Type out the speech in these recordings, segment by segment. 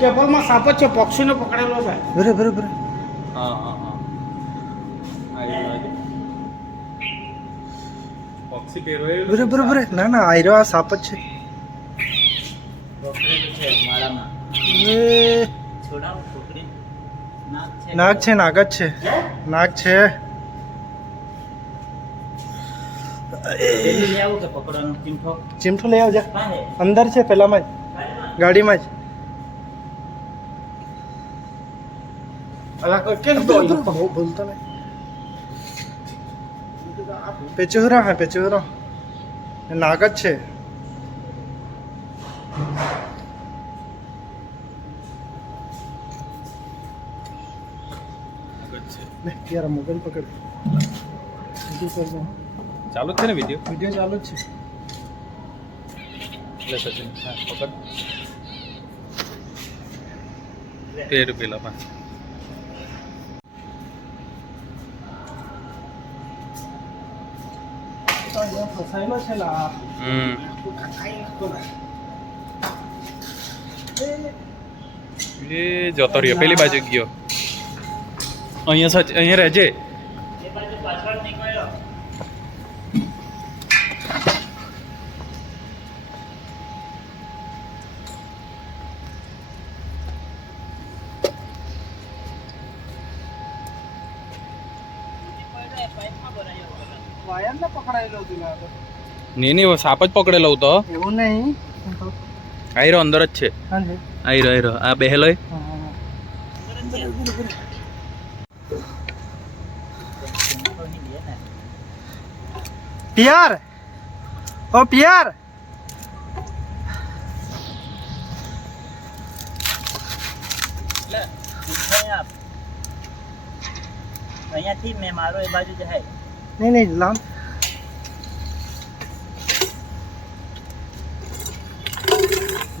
ટેબલમાં સાપ જ છે, પક્ષીને પકડેલો છે. બરાબર. હા હા હા પક્ષી પહેરવાયેલું બરાબર. ના ના આયરો આ સાપ જ છે. પકડેલું છે માળામાં. એ છોડાવ છોકરી. નાગ છે, નાગ જ છે, નાગ છે. પેલું લઈ આવું કે પકડવાનું ચીમઠો? ચીમઠું લઈ આવજા. હા હે. અંદર છે પેલામાં જ, ગાડીમાં જ. અલા કેમ બોલતો નહીં. પેચુરા હા પેચુરો નાગ જ છે. યાર મોબાઈલ પકડ. ચાલુ જ છે ને વિડીયો? વિડીયો ચાલુ જ છે. એટલે સચિન હા પકડ તેર પેલા માં ફસાયેલો છે લા. એ જતો રહ્યો પેલી બાજુ ગયો. અહીંયા સચ અહીંયા રહેજે. એ બાજુ પાછળ નીકળ્યો. વાયરને પકડાયેલો તુલા તો. નહીં સાપ જ પકડેલો હતો. એવું નહીં. આયરો અંદર જ છે. હાજી. આયરો આ બેહેલો પિયાર ઓ પિયાર અહીંયાથી મેં મારો એ બાજુ જાય. નહીં લામ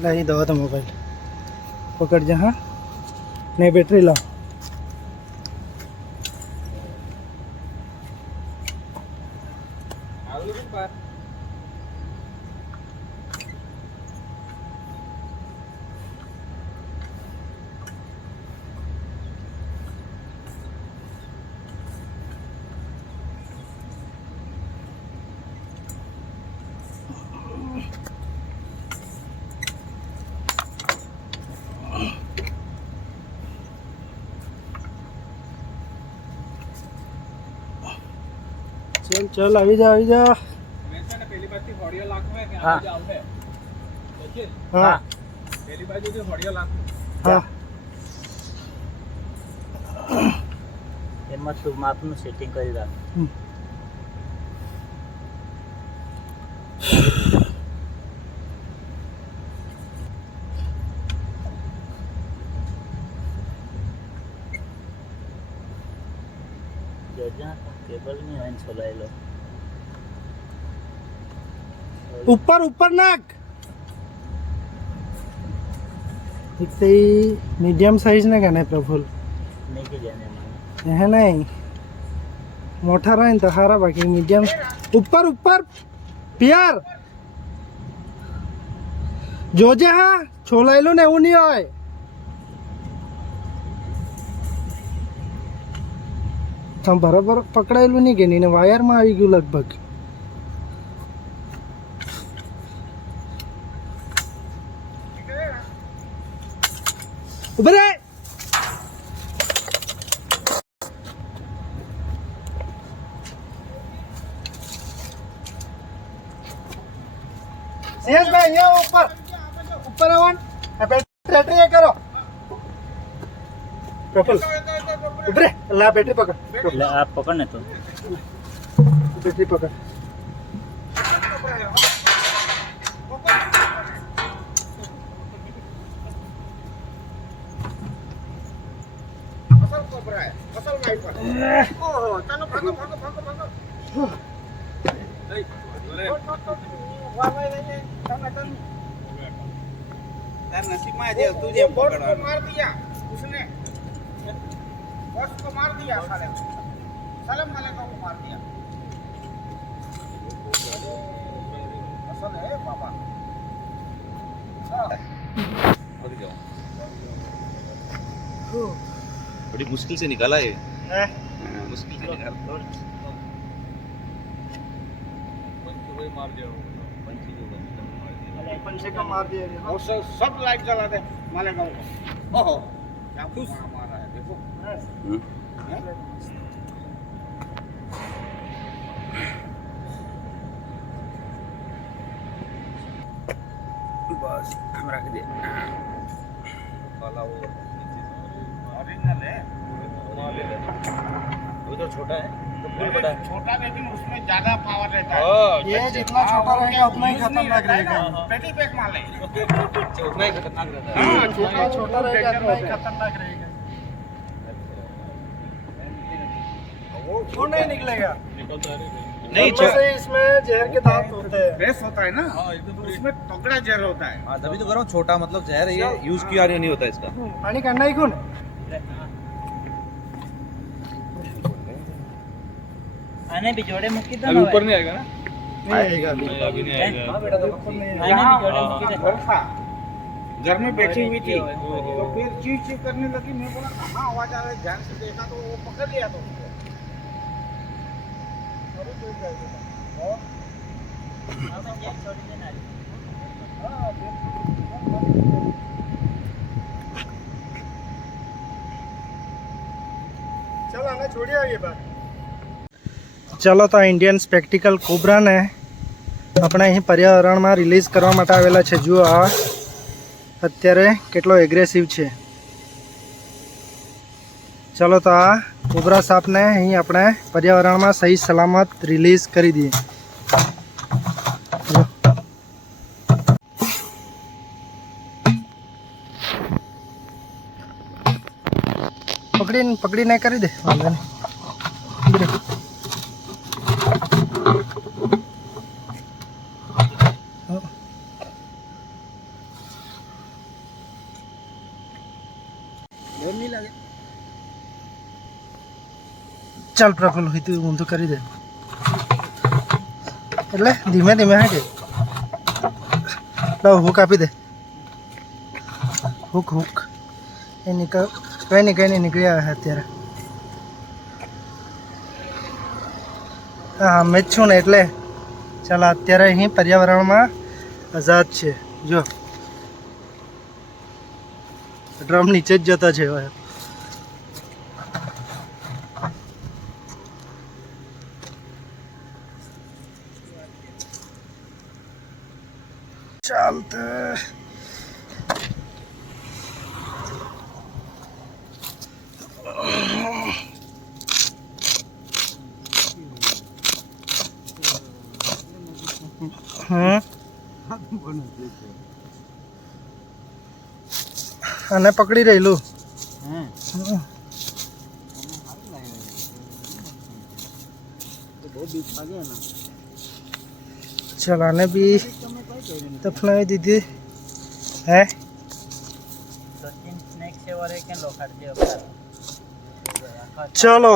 લઈ દો તો મોબાઈલ પકડજે. હા નહીં બેટરી લાવ. ચલ આવી જા પેલી બાજુ હોડિયો લાખમાં કે હા. આવશે હા પેલી બાજુથી હોડિયો લાખ. હા એમાં તું માપનું સેટિંગ કરી રાખ. કેબલ ની હોય છોલાયેલો. ઉપર નાખ. એક मीडियम साइज ने कहने प्रफुल नहीं के जाने माने है नहीं मोटा रहा तो हारा बाकी मीडियम ऊपर पियार जोजे हाँ छोलायेलू ने એવું નહીં હોય. તમ બરાબર પકડાયેલું નહીં કે નહીં ને વાયરમાં આવી ગયું લગભગ. ઉભરે ભાઈ અહીંયા ઉપર આવવાનું બેટરી કરો પ્રફુલ ઉભરે લા બેટરી પકડ. ले आप पकड़ने तो બેટરી પકડ. नसीब में जे तुझे बोर्ड को मार दिया उसने, बॉस को मार दिया साले, सलम वाले को मार दिया. असल है बाबा. बड़ी मुश्किल से निकाला है है मुश्किल से निकाला पंचे का मार दिया रे और सब लाइट जला दे मालेगांव को ओहो क्या खुश मारा है देखो हैं? बस हम रख दे वाला वो ओरिजिनल है वो तो छोटा है तो फुल बड़ा है छोटा लेकिन उसमें ज्यादा पावर रहता है ये जितना छोटा रहेगा उतना ही खतरनाक रहेगा पेटी पैक माल है उतना ही खतरनाक रहता है हाँ, जितना छोटा रहेगा उतना ही खतरनाक रहेगा वो नहीं निकलेगा नहीं जन्म से इसमें जहर के दांत होते हैं बेस होता है ना उसमें तगड़ा जहर होता है हाँ तभी तो कर रहा हूँ छोटा मतलब जहर है ये यूज किया नहीं होता इसका पानी करना ही कौन आने भी जोड़े मुक्की तो अभी ऊपर नहीं आएगा ना नहीं आएगा अभी नहीं, अभी नहीं आएगा यहाँ जोड़े मुक्की घर था घर में बैठी हुई थी ओहो। तो फिर चीख चीख करने लगी मैं बोला कहाँ आवाज आ रहा है ध्यान से देखा तो वो पकड़ लिया तो उसको और चल आना छोड़िए ये बात ચાલો તો આ ઇન્ડિયન સ્પેક્ટિકલ કોબ્રાને આપણે અહીં પર્યાવરણમાં રિલીઝ કરવા માટે આવેલા છે જુઓ આ અત્યારે કેટલો એગ્રેસિવ છે ચાલો તો આ કોબ્રા સાપને અહીં આપણે પર્યાવરણમાં સહી સલામત રિલીઝ કરી દઈએ જો. પકડીને કરી દે વાંધો નહીં ઉભી રહે. ચાલ પ્રફુલ હોય તું ઊંધું કરી દે એટલે ધીમે ધીમે હે કે લાવ હુક આપી દે હુક એ નીકળ કઈ નહીં નીકળી આવે છે અત્યારે હા મેં જ છું ને એટલે ચાલ અત્યારે અહીં પર્યાવરણમાં આઝાદ છે જો ડ્રમ નીચે જ જતા છે હવે ચાલતા આને પકડી રહેલું चल आने भी दफनाई दीदी है चलो